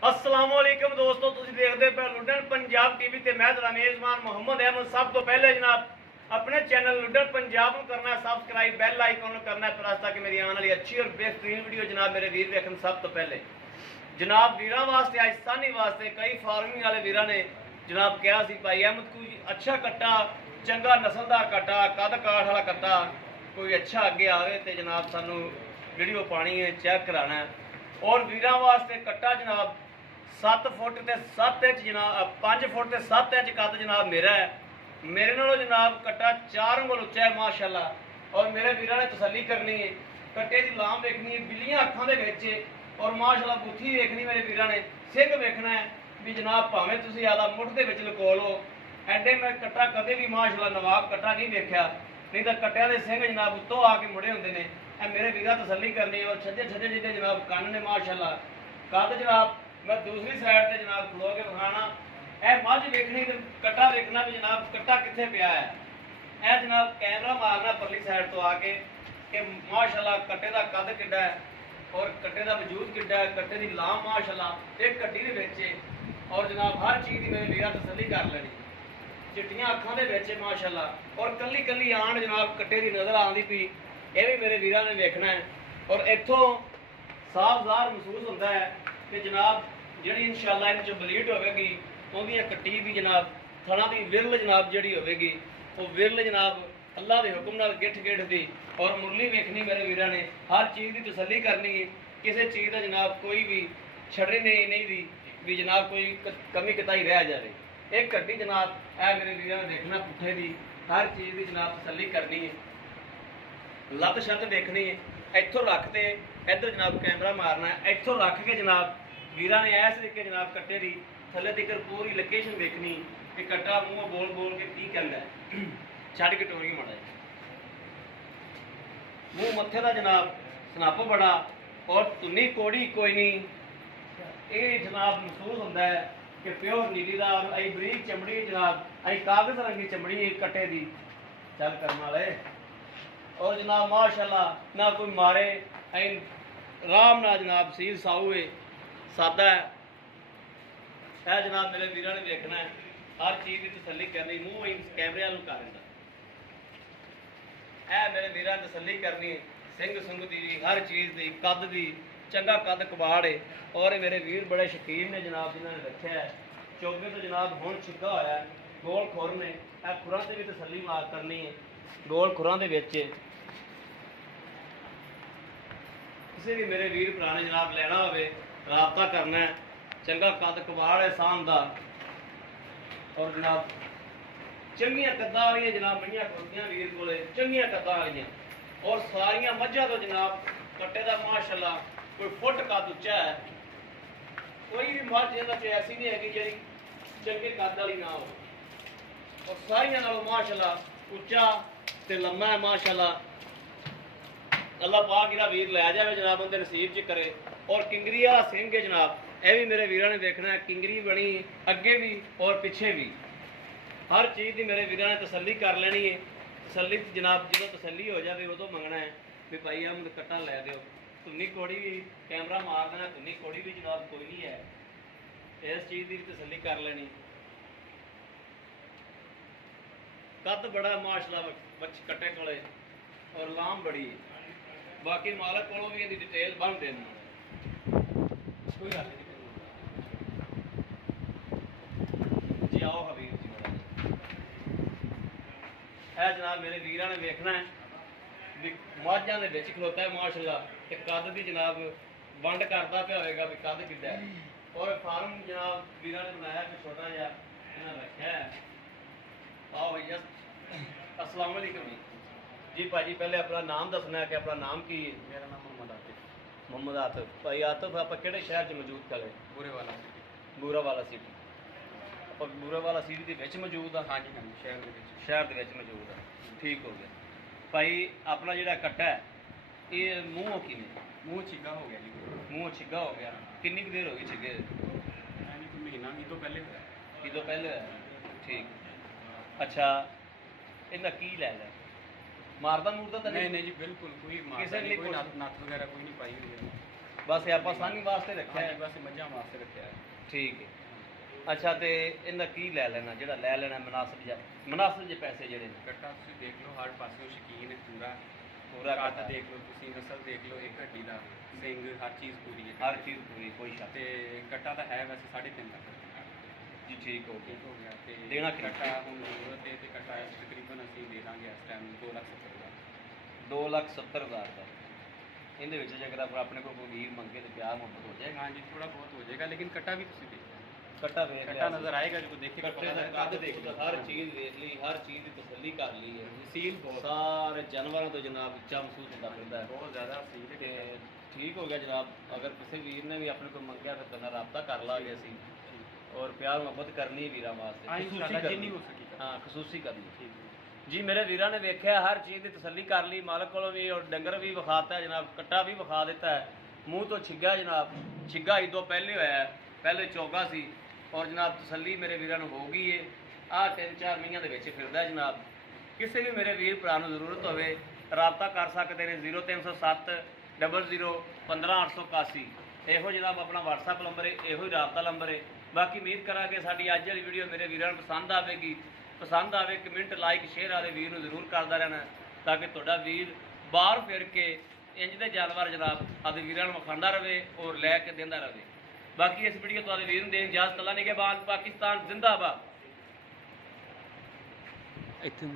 अस्सलाम वालेकुम दोस्तों, तुम देखते पे लुडन पंजाब टीवी ते मैं तेरा मेजबान मोहम्मद अहमद। सब तो पहले जनाब अपने चैनल लुडन पंजाब को करना है सब्सक्राइब, बेल आइकन करना है प्रेस ताकि मेरी आने वाली अच्छी और बेहतरीन वीडियो जनाब मेरे वीर देखन। सब तो पहले जनाब वीरां वास्ते आज सानी वास्ते कई फार्मिंग वाले वीरां ने जनाब कहा सी भाई अहमद कोई अच्छा कट्टा, चंगा नस्लदार कट्टा, कद काठ वाला कट्टा कोई अच्छा अगे आवे तो जनाब सानू वीडियो पानी है, चेक कराना है। और वीरां वास्ते कट्टा जनाब 7 फुट ते 7 इंच जनाब 5 फुट ते 7 इंच कद जनाब मेरा है। मेरे नालों जनाब कट्टा 4 ਉਂਗਲ ਉੱਚਾ है माशाअल्लाह। और मेरे वीरां ने तसल्ली करनी है, कट्टे की लाम देखनी है, बिल्लियां अखां दे विच और माशाअल्लाह बुੱਥੀ देखनी मेरे वीरां ने, सिंह वेखना है भी जनाब भावें तुसीं आला मुठ दे विच लुको लो। एडे मैं कट्टा कदे भी माशाअल्लाह नवाब कट्टा नहीं वेख्या, नहीं तो कट्टियां दे सिंह जनाब उत्तों आके मुड़े हुंदे ने। मेरे वीरां तसल्ली करनी और छज्जे छज्जे जिहदे जनाब कन्न ने माशाअल्लाह। कद जनाब मैं दूसरी साइड से जनाब खलो के विखाना, यह मझ वेखनी तो कट्टा वेखना भी जनाब कट्टा कित्थे पिया है। यह जनाब कैमरा मारना परली साइड तो आके कि माशाअल्लाह कट्टे का कद किड्डा है और कट्टे का वजूद किड्डा है, कट्टे की लाम माशाअल्लाह एक कट्टी दे विच। और जनाब हर चीज़ की मेरे वीरां तसल्ली कर लेनी, चिट्टियां अखां दे विच माशाअल्लाह। और कल्ली कल्ली आण जनाब कट्टे की नज़र आती पई, यह भी मेरे वीरां ने वेखना है। और इत्थों साफ ज़ाहिर महसूस होता है कि जनाब जी इंशाअल्लाह इन ब्लीड होगी उन्दियां कट्टी भी जनाब थणा की विरल जनाब जी होगी वो विरल जनाब अल्लाह के हुक्म नाल गिठ गिठ दी। और मुरली वेखनी मेरे वीरां ने, हर चीज़ की तसल्ली करनी है, किसी चीज़ का जनाब कोई भी छड़नी नहीं दी भी जनाब कोई कमी कताई रह जाए। एक कट्टी जनाब है मेरे वीरां ने देखना पुट्ठे की, हर चीज़ की जनाब तसल्ली करनी है, लत छत देखनी है। इत्थों रखते इधर जनाब कैमरा मारना है, इत्थों रख के जनाब वीरां ने इस तरीके जनाब कट्टे की थले तक पूरी लोकेशन देखनी कि कट्टा मूँह बोल बोल के की कहता है। छड़ के टोरी माड़ा मूँह मत्थे का जनाब सनप बड़ा और धुनी कोड़ी कोई नहीं। ये जनाब महसूस होता है कि प्योर नीली का आई बरीक चमड़ी जनाब आई कागज रंगी चमड़ी कट्टे की चल करने वाले। और जनाब माशाअल्लाह ना कोई मारे आई राम ना जनाब सील साऊ है, सादा है। यह जनाब मेरे वीरां ने देखना है, हर चीज़ की तसल्ली करनी, मूँह ही कैमरे वालों कर दिंदा। यह मेरे वीरां ने तसल्ली करनी सिंह सुंग की, हर चीज़ की, कद की चंगा कद कबाड़ है। और मेरे वीर बड़े शकीन ने जनाब जिन्होंने रखा है। चौके तो जनाब हुण छिक्का होया है, गोल खुर ने, यह खुरां से भी तसल्ली मार करनी है, गोल खुरां दे विच किसी भी मेरे वीर भरा ने जनाब लेना होवे राबता करना है। चंगा कद कबाड़ है शानदार और जनाब चंगियां कदा वाली जनाब मईयां खुलदियां वीर कोले, चंगियां कदा वाली और सारियां मझां तो जनाब कट्टे का माशाअल्लाह कोई फुट कद उच्चा है। कोई भी मझ इहदे च ऐसी नहीं हैगी जिहड़ी चंगे कद वाली ना हो, और सारियां नालों माशाअल्लाह उच्चा ते लम्मा है माशाअल्लाह। अल्लाह पाक इहदा वीर लै जाए जनाब उनके नसीब च करे। और किंगरी वाला सिंह है जनाब, यह भी मेरे वीरां ने देखना है, किंगरी बनी अगे भी और पिछे भी, हर चीज़ की मेरे वीरां ने तसल्ली कर लेनी है। तसल्ली जनाब जो तसल्ली हो जाए उदों मंगना है भी भाई हम कट्टा लै दो। धुनी कोड़ी भी कैमरा मार देना, धुनी कोड़ी भी जनाब कोई नहीं है, इस चीज़ की भी तसल्ली कर लेनी। कद बड़ा माशाअल्लाह बच कट्टे कोले और लाम बड़ी है। बाकी मालक को भी इसकी डिटेल बन देना, कोई गल नहीं जी। आओ हबीब जी है जनाब मेरे वीरां ने वेखना है भी माझां दे विच खलोता है माशाअल्लाह ते कद की जनाब वंड करता पिया होएगा भी कद किड्डा है। और फार्म जनाब वीरां ने बनाया कि छोटा जिहा इन्हां रखा है। आओ भैया अस्सलाम वालेकुम जी। भाजी पहले अपना नाम दसना है कि अपना नाम की है? मेरा नाम मोहम्मद आतिफ। मोहम्मद आतिफ। भाई आतिफ आप किहड़े शहर च मौजूद करें? बुरे वाला बूरा वाला सिटी। आप बूरा वाला सिटी के विच मौजूद आ? हाँ जी हाँ जी, शहर के विच। शहर के विच मौजूद है, ठीक हो गया। भाई अपना जिहड़ा कट्टा है ये मूँह किवें? मुँह छिगा हो गया जी, मूँह छिगा हो गया, कितनी कुछ देर हो गई छिगे? यानी कोई महीना भी तो पहले होया। की तो पहले है, ठीक। अच्छा इनका की लै लिया? मारदा मूरदा तो नहीं नहीं जी, बिल्कुल कोई मारदा किसी नहीं, ने कोई कुछ- नथ वगैरह कोई नहीं पाई हुई है। ਬਸ ਇਹ ਆਪਾਂ ਸਾਂਝੀ ਵਾਸਤੇ ਰੱਖਿਆ ਹਾਂਜੀ ਹੈ। ਬਸ ਮੱਝਾਂ ਵਾਸਤੇ ਰੱਖਿਆ ਹੈ। ਠੀਕ ਹੈ। ਅੱਛਾ, ਤੇ ਇਹਦਾ ਕੀ ਲੈ ਲੈਣਾ ਜਿਹੜਾ ਲੈ ਲੈਣਾ ਮੁਨਾਸਬ ਜੇ ਪੈਸੇ ਜਿਹੜੇ ਨੇ? ਕੱਟਾ ਤੁਸੀਂ ਦੇਖ ਲਓ, ਹਰ ਪਾਸਿਓਂ ਸ਼ੌਕੀਨ ਹੈ ਪੂਰਾ। ਪੂਰਾ ਕੱਦ ਕੱਟਾ। ਦੇਖ ਲਓ ਤੁਸੀਂ, ਨਸਲ ਦੇਖ ਲਓ, ਇੱਕ ਹੱਡੀ ਦਾ ਸਿੰਘ, ਹਰ ਚੀਜ਼ ਪੂਰੀ ਹੈ। ਹਰ ਚੀਜ਼ ਪੂਰੀ, ਕੋਈ ਸ਼ੱਕ ਤੇ ਕੱਟਾ ਤਾਂ ਹੈ ਵੈਸੇ 3.5 ਲੱਖ ਦਾ। ਜੀ, ਠੀਕ ਹੋ ਗਿਆ। ਠੀਕ ਹੋ ਗਿਆ। ਤੇ ਦੇਣਾ ਕਿੰਨਾ? ਕੱਟਾ ਹੁਣ ਜ਼ਰੂਰਤ ਹੈ ਤੇ ਕੱਟਾ ਤਕਰੀਬਨ ਅਸੀਂ ਦੇ ਦਾਂਗੇ ਇਸ ਟਾਈਮ 2,70,000 ਦਾ। 2,70,000 ਦਾ। ਇਹਦੇ ਵਿੱਚ ਜੇਕਰ ਆਪਣੇ ਕੋਲ ਕੋਈ ਵੀਰ ਮੰਗੇ ਤੇ ਪਿਆਰ ਮੁਹੱਬਤ ਹੋ ਜਾਏਗਾ। ਹਾਂਜੀ ਥੋੜਾ ਬਹੁਤ ਹੋ ਜਾਏਗਾ, ਲੇਕਿਨ ਕੱਟਾ ਵੀ ਤੁਸੀਂ ਦੇਖੋ, ਕੱਟਾ ਵੇਖ ਕੱਟਾ ਲਿਆ ਨਜ਼ਰ ਆਏਗਾ ਜਦੋਂ ਦੇਖੇਗਾ ਕੱਟੇ ਪਤਾ ਦਾ ਲੱਗਾ। ਕੱਦ ਦੇਖ ਲਓ, ਹਰ ਚੀਜ਼ ਵੇਖ ਲਈ, ਹਰ ਚੀਜ਼ ਦੀ ਤਸੱਲੀ ਕਰ ਲਈ ਹੈ। ਸੀਲ ਬਹੁਤ ਸਾਰੇ ਜਾਨਵਰਾਂ ਤੋਂ ਜਨਾਬ ਉੱਚਾ ਮਹਿਸੂਸ ਹੁੰਦਾ ਪੈਂਦਾ ਹੈ। ਬਹੁਤ ਜ਼ਿਆਦਾ ਸੀਲ ਤੇ ਠੀਕ ਹੋ ਗਿਆ ਜਨਾਬ। ਅਗਰ ਕਿਸੇ ਵੀਰ ਨੇ ਵੀ ਆਪਣੇ ਕੋਲ ਮੰਗਿਆ ਫਿਰ ਤੁਹਾਡਾ ਰਾਬਤਾ ਕਰ ਲਾਂਗੇ ਅਸੀਂ। ਔਰ ਪਿਆਰ ਮੁਹੱਬਤ ਕਰਨੀ ਵੀਰਾਂ ਵਾਸਤੇ, ਖੁਸ਼ੂਸੀ ਜਿੰਨੀ ਹੋ ਸਕੀ ਹਾਂ, ਖੁਸ਼ੂਸੀ ਕਰਨੀ। ਠੀਕ ਹੈ। ਜੀ, ਮੇਰੇ ਵੀਰਾਂ ਨੇ ਵੇਖਿਆ, ਹਰ ਚੀਜ਼ ਦੀ ਤਸੱਲੀ ਕਰ ਲਈ, ਮਾਲਕ ਕੋਲੋਂ ਵੀ, ਔਰ ਡੰਗਰ ਵੀ ਵਿਖਾਤਾ ਹੈ ਜਨਾਬ, ਕੱਟਾ ਵੀ ਵਿਖਾ ਦਿੱਤਾ ਹੈ। ਮੂੰਹ ਤੋਂ ਛਿੱਗਾ ਜਨਾਬ, ਛਿੱਗਾ ਹੀ ਤੋਂ ਪਹਿਲੇ ਹੋਇਆ ਹੈ, ਪਹਿਲੇ ਚੌਗਾ ਸੀ। ਔਰ ਜਨਾਬ ਤਸੱਲੀ ਮੇਰੇ ਵੀਰਾਂ ਨੂੰ ਹੋ ਗਈ ਹੈ। ਆਹ 3-4 ਮਹੀਨਿਆਂ ਦੇ ਵਿੱਚ ਫਿਰਦਾ ਜਨਾਬ। ਕਿਸੇ ਵੀ ਮੇਰੇ ਵੀਰ ਭਰਾ ਨੂੰ ਜ਼ਰੂਰਤ ਹੋਵੇ ਰਾਬਤਾ ਕਰ ਸਕਦੇ ਨੇ। 0307 00 15881 ਇਹੋ ਜਨਾਬ ਆਪਣਾ WhatsApp ਨੰਬਰ ਹੈ, ਇਹੋ ਹੀ ਰਾਬਤਾ ਨੰਬਰ ਹੈ। ਬਾਕੀ ਉਮੀਦ ਕਰਾਂਗੇ ਸਾਡੀ ਅੱਜ ਵਾਲੀ ਵੀਡੀਓ ਮੇਰੇ ਵੀਰਾਂ ਨੂੰ ਪਸੰਦ ਆਵੇਗੀ। ਪਸੰਦ ਆਵੇ ਕਮੈਂਟ, ਲਾਈਕ, ਸ਼ੇਅਰ ਵਾਲੇ ਵੀਰ ਨੂੰ ਜ਼ਰੂਰ ਕਰਦਾ ਰਹਿਣਾ, ਤਾਂ ਕਿ ਤੁਹਾਡਾ ਵੀਰ ਬਾਹਰ ਫਿਰ ਕੇ ਇੰਜ ਦੇ ਜਾਨਵਰ ਜਨਾਬ ਆਪਣੇ ਵੀਰਾਂ ਨੂੰ ਵਿਖਾਉਂਦਾ ਰਹੇ ਔਰ ਲੈ ਕੇ ਦਿੰਦਾ ਰਹੇ। ਬਾਕੀ ਇਸ ਵੀਡੀਓ ਤੁਹਾਡੇ ਵੀਰ ਨੂੰ ਦੇਣ ਇਜਾਜ਼ਤ। ਅੱਲਾ ਨਿਗਹਿਬਾਨ। ਪਾਕਿਸਤਾਨ ਜ਼ਿੰਦਾਬਾਦ। ਇੱਥੇ